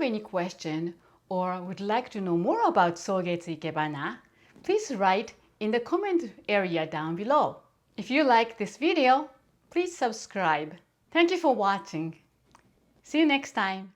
have any question or would like to know more about Sogetsu Ikebana, please write in the comment area down below. If you like this video, please subscribe. Thank you for watching. See you next time.